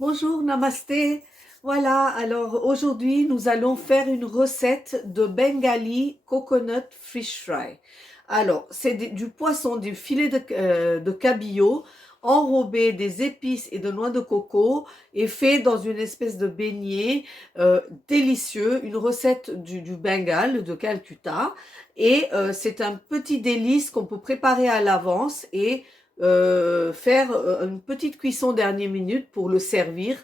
Bonjour, namasté. Voilà, alors aujourd'hui nous allons faire une recette de Bengali Coconut Fish Fry. Alors, c'est du poisson, du filet de cabillaud enrobé des épices et de noix de coco et fait dans une espèce de beignet délicieux, une recette du Bengale, de Calcutta. Et c'est un petit délice qu'on peut préparer à l'avance et faire une petite cuisson dernière minute pour le servir.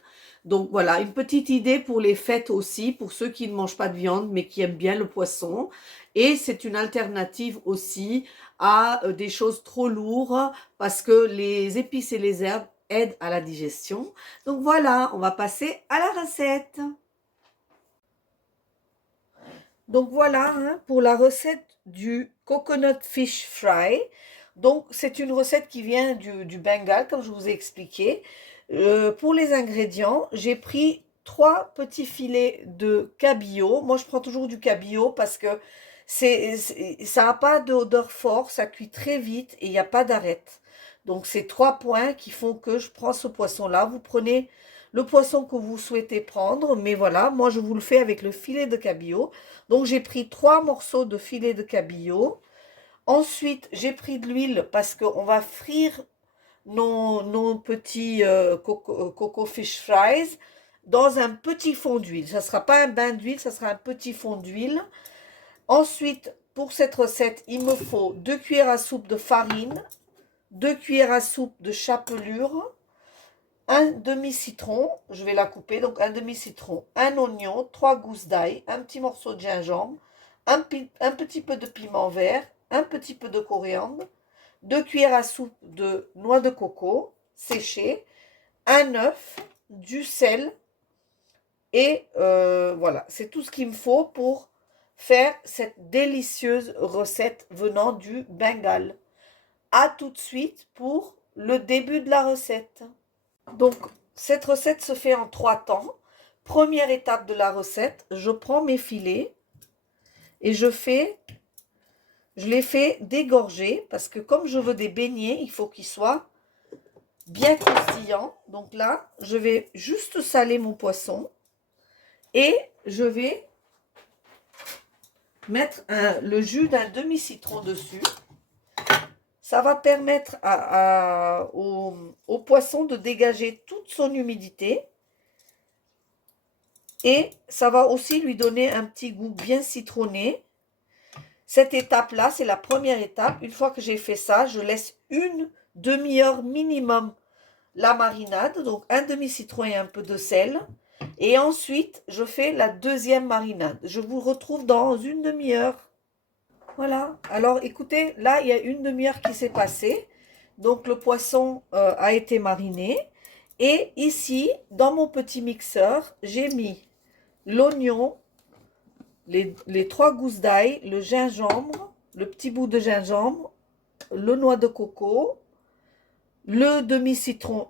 Donc voilà, une petite idée pour les fêtes aussi, pour ceux qui ne mangent pas de viande mais qui aiment bien le poisson. Et c'est une alternative aussi à des choses trop lourdes parce que les épices et les herbes aident à la digestion. Donc voilà, on va passer à la recette. Donc voilà pour la recette du coconut fish fry. Donc c'est une recette qui vient du Bengale, comme je vous ai expliqué. Pour les ingrédients, j'ai pris 3 petits filets de cabillaud. Moi, je prends toujours du cabillaud parce que ça n'a pas d'odeur forte, ça cuit très vite et il n'y a pas d'arête. Donc c'est 3 points qui font que je prends ce poisson-là. Vous prenez le poisson que vous souhaitez prendre, mais voilà, moi je vous le fais avec le filet de cabillaud. Donc j'ai pris 3 morceaux de filet de cabillaud. Ensuite, j'ai pris de l'huile parce qu'on va frire nos petits coco fish fries dans un petit fond d'huile. Ça ne sera pas un bain d'huile, ça sera un petit fond d'huile. Ensuite, pour cette recette, il me faut 2 cuillères à soupe de farine, 2 cuillères à soupe de chapelure, un demi-citron, je vais la couper, donc un demi-citron, un oignon, 3 gousses d'ail, un petit morceau de gingembre, un petit peu de piment vert, un petit peu de coriandre, 2 cuillères à soupe de noix de coco séchée, un œuf, du sel et voilà, c'est tout ce qu'il me faut pour faire cette délicieuse recette venant du Bengale. À tout de suite pour le début de la recette. Donc, cette recette se fait en 3 temps. Première étape de la recette, je prends mes filets et je les fais dégorger parce que comme je veux des beignets, il faut qu'ils soient bien croustillants. Donc là, je vais juste saler mon poisson et je vais mettre le jus d'un demi-citron dessus. Ça va permettre au poisson de dégager toute son humidité. Et ça va aussi lui donner un petit goût bien citronné. Cette étape-là, c'est la première étape. Une fois que j'ai fait ça, je laisse une demi-heure minimum la marinade. Donc un demi-citron et un peu de sel. Et ensuite, je fais la deuxième marinade. Je vous retrouve dans une demi-heure. Voilà. Alors écoutez, là, il y a une demi-heure qui s'est passée. Donc le poisson a été mariné. Et ici, dans mon petit mixeur, j'ai mis l'oignon, les 3 gousses d'ail, le gingembre, le petit bout de gingembre, le noix de coco, le demi-citron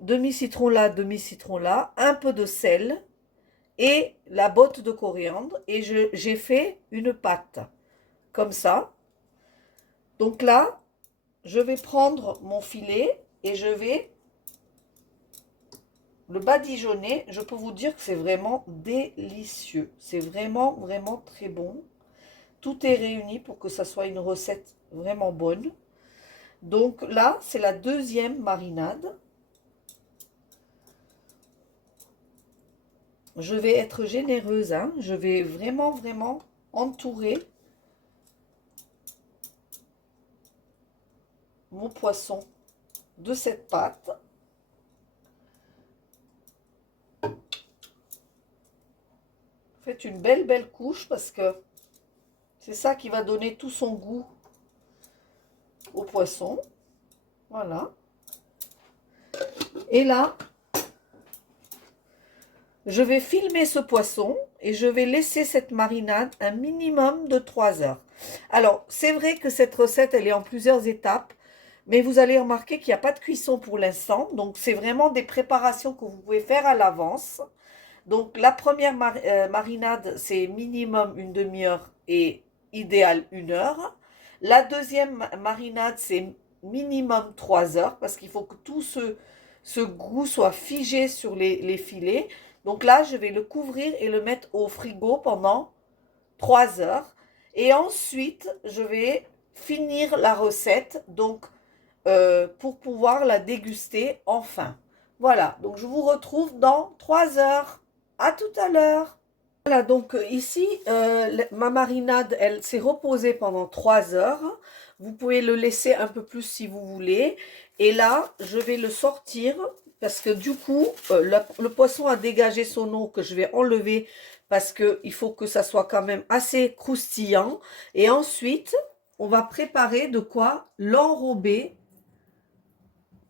là, demi-citron là, un peu de sel et la botte de coriandre. Et j'ai fait une pâte comme ça. Donc là, je vais prendre mon filet et je vais le badigeonner. Je peux vous dire que c'est vraiment délicieux. C'est vraiment, vraiment très bon. Tout est réuni pour que ça soit une recette vraiment bonne. Donc là, c'est la deuxième marinade. Je vais être généreuse, hein. Je vais vraiment, vraiment entourer mon poisson de cette pâte. Faites une belle, belle couche parce que c'est ça qui va donner tout son goût au poisson. Voilà. Et là, je vais filmer ce poisson et je vais laisser cette marinade un minimum de 3 heures. Alors, c'est vrai que cette recette, elle est en plusieurs étapes, mais vous allez remarquer qu'il n'y a pas de cuisson pour l'instant. Donc, c'est vraiment des préparations que vous pouvez faire à l'avance. Donc, la première marinade, c'est minimum une demi-heure et idéal 1 heure. La deuxième marinade, c'est minimum 3 heures parce qu'il faut que tout ce goût soit figé sur les filets. Donc là, je vais le couvrir et le mettre au frigo pendant 3 heures. Et ensuite, je vais finir la recette donc pour pouvoir la déguster enfin. Voilà, donc je vous retrouve dans 3 heures. À tout à l'heure. Voilà, donc ici, ma marinade, elle s'est reposée pendant 3 heures. Vous pouvez le laisser un peu plus si vous voulez. Et là, je vais le sortir parce que du coup, le poisson a dégagé son eau que je vais enlever parce qu'il faut que ça soit quand même assez croustillant. Et ensuite, on va préparer de quoi l'enrober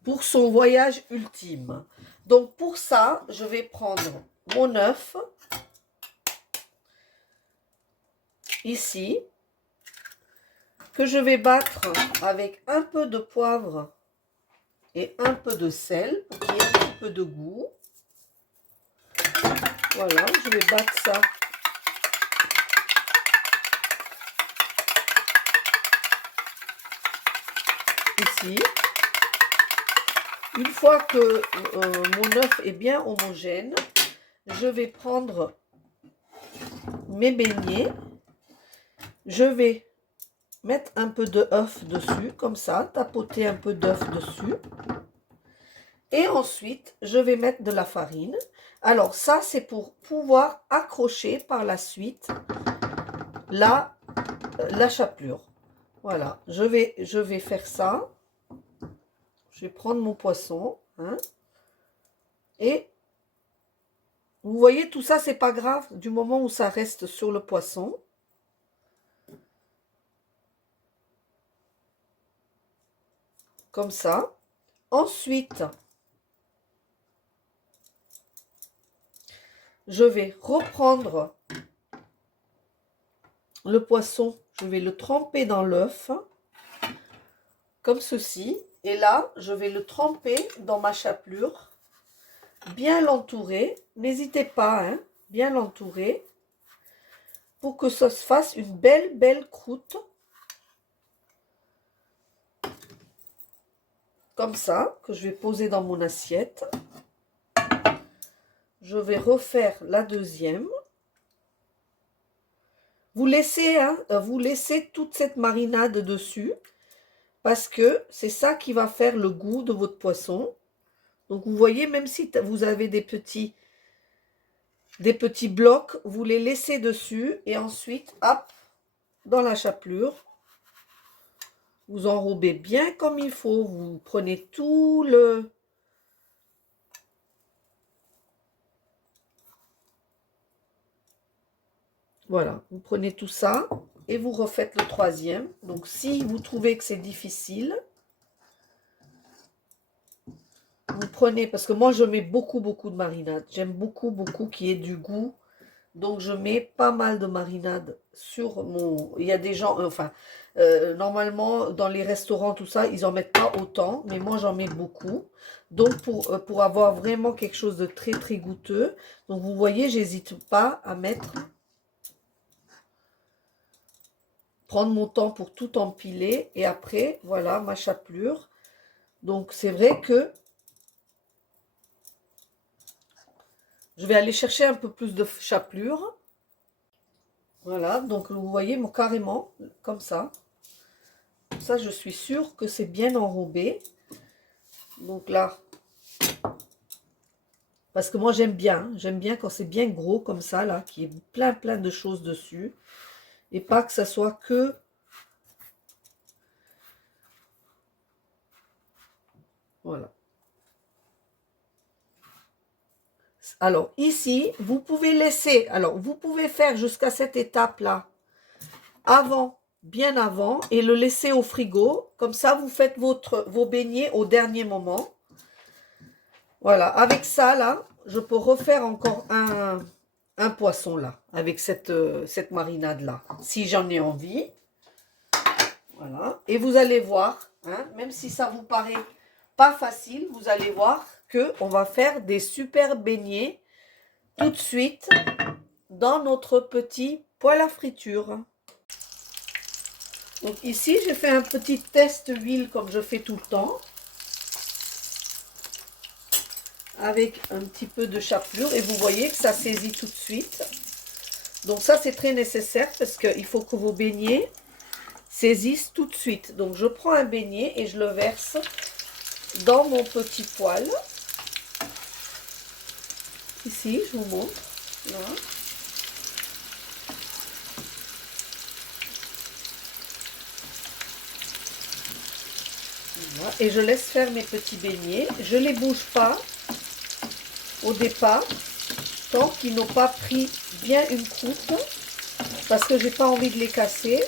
pour son voyage ultime. Donc pour ça, je vais prendre mon œuf. Ici, que je vais battre avec un peu de poivre et un peu de sel pour qu'il y ait un petit peu de goût. Voilà, je vais battre ça. Ici. Une fois que mon œuf est bien homogène, je vais prendre mes beignets. Je vais mettre un peu d'œuf dessus, comme ça, tapoter un peu d'œuf dessus. Et ensuite, je vais mettre de la farine. Alors ça, c'est pour pouvoir accrocher par la suite la chapelure. Voilà, je vais faire ça. Je vais prendre mon poisson. Hein, et vous voyez, tout ça, c'est pas grave du moment où ça reste sur le poisson. Comme ça. Ensuite, je vais reprendre le poisson, je vais le tremper dans l'œuf, comme ceci. Et là, je vais le tremper dans ma chapelure, bien l'entourer. N'hésitez pas, hein, bien l'entourer, pour que ça se fasse une belle croûte. Comme ça, que je vais poser dans mon assiette. Je vais refaire la deuxième. Vous laissez, hein, vous laissez toute cette marinade dessus parce que c'est ça qui va faire le goût de votre poisson. Donc vous voyez, même si vous avez des petits blocs, vous les laissez dessus et ensuite, hop, dans la chapelure, vous enrobez bien comme il faut. Vous prenez tout le... Voilà, vous prenez tout ça et vous refaites le troisième. Donc si vous trouvez que c'est difficile, vous prenez, parce que moi je mets beaucoup de marinade. J'aime beaucoup qu'il y ait du goût. Donc je mets pas mal de marinade sur mon... Il y a des gens, enfin, normalement dans les restaurants, tout ça, ils en mettent pas autant. Mais moi j'en mets beaucoup. Donc pour avoir vraiment quelque chose de très goûteux. Donc vous voyez, j'hésite pas à mettre... Prendre mon temps pour tout empiler. Et après, voilà ma chapelure. Donc c'est vrai que je vais aller chercher un peu plus de chapelure. Voilà, donc vous voyez, carrément, comme ça. Ça, je suis sûre que c'est bien enrobé. Donc là, parce que moi j'aime bien quand c'est bien gros comme ça, là, qu'il y ait plein de choses dessus. Et pas que ça soit que... Voilà. Alors ici, vous pouvez laisser, alors vous pouvez faire jusqu'à cette étape-là, avant, bien avant, et le laisser au frigo. Comme ça, vous faites vos beignets au dernier moment. Voilà, avec ça, là, je peux refaire encore un poisson, là, avec cette marinade-là, si j'en ai envie. Voilà, et vous allez voir, hein, même si ça vous paraît pas facile, vous allez voir que on va faire des super beignets tout de suite dans notre petit poêle à friture. Donc ici, j'ai fait un petit test huile comme je fais tout le temps. avec un petit peu de chapelure et vous voyez que ça saisit tout de suite. Donc ça c'est très nécessaire parce qu'il faut que vos beignets saisissent tout de suite. Donc je prends un beignet et je le verse dans mon petit poêle. Ici, je vous montre. Là. Voilà. Et je laisse faire mes petits beignets. Je ne les bouge pas au départ tant qu'ils n'ont pas pris bien une croûte parce que j'ai pas envie de les casser.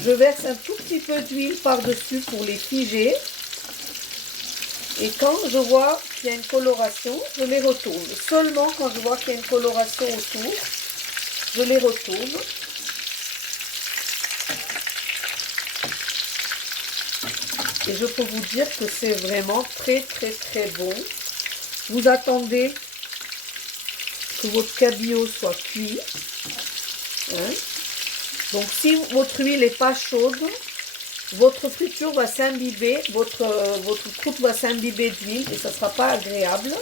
Je verse un tout petit peu d'huile par-dessus pour les figer. Et quand je vois qu'il y a une coloration, je les retourne. Seulement quand je vois qu'il y a une coloration autour, je les retourne. Et je peux vous dire que c'est vraiment très très très bon. Vous attendez que votre cabillaud soit cuit. Hein? Donc si votre huile n'est pas chaude, votre friture va s'imbiber, votre croûte va s'imbiber d'huile et ça ne sera pas agréable.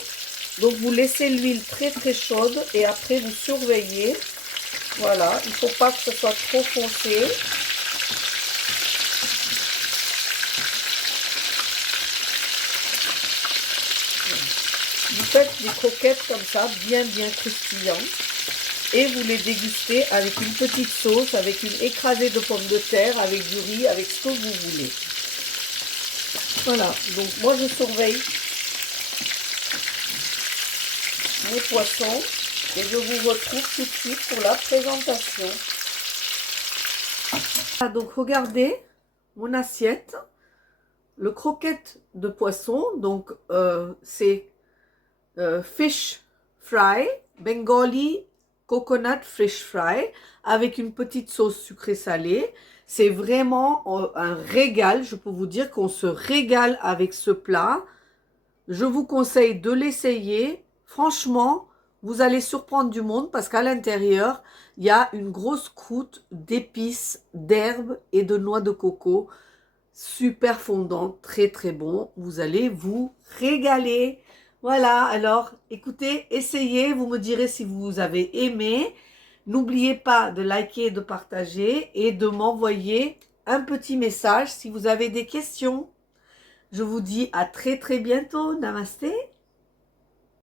Donc vous laissez l'huile très très chaude et après vous surveillez. Voilà, il ne faut pas que ce soit trop foncé. Vous faites des croquettes comme ça, bien croustillantes. Et vous les dégustez avec une petite sauce, avec une écrasée de pommes de terre, avec du riz, avec ce que vous voulez. Voilà, donc moi je surveille mes poissons et je vous retrouve tout de suite pour la présentation. Voilà, donc regardez mon assiette, le croquette de poisson, donc c'est fish fry, Bengali coconut fish fry, avec une petite sauce sucrée salée. C'est vraiment un régal, je peux vous dire qu'on se régale avec ce plat. Je vous conseille de l'essayer. Franchement, vous allez surprendre du monde parce qu'à l'intérieur, il y a une grosse croûte d'épices, d'herbes et de noix de coco. Super fondant, très très bon. Vous allez vous régaler. Voilà, alors écoutez, essayez, vous me direz si vous avez aimé. N'oubliez pas de liker, de partager et de m'envoyer un petit message si vous avez des questions. Je vous dis à très très bientôt. Namasté.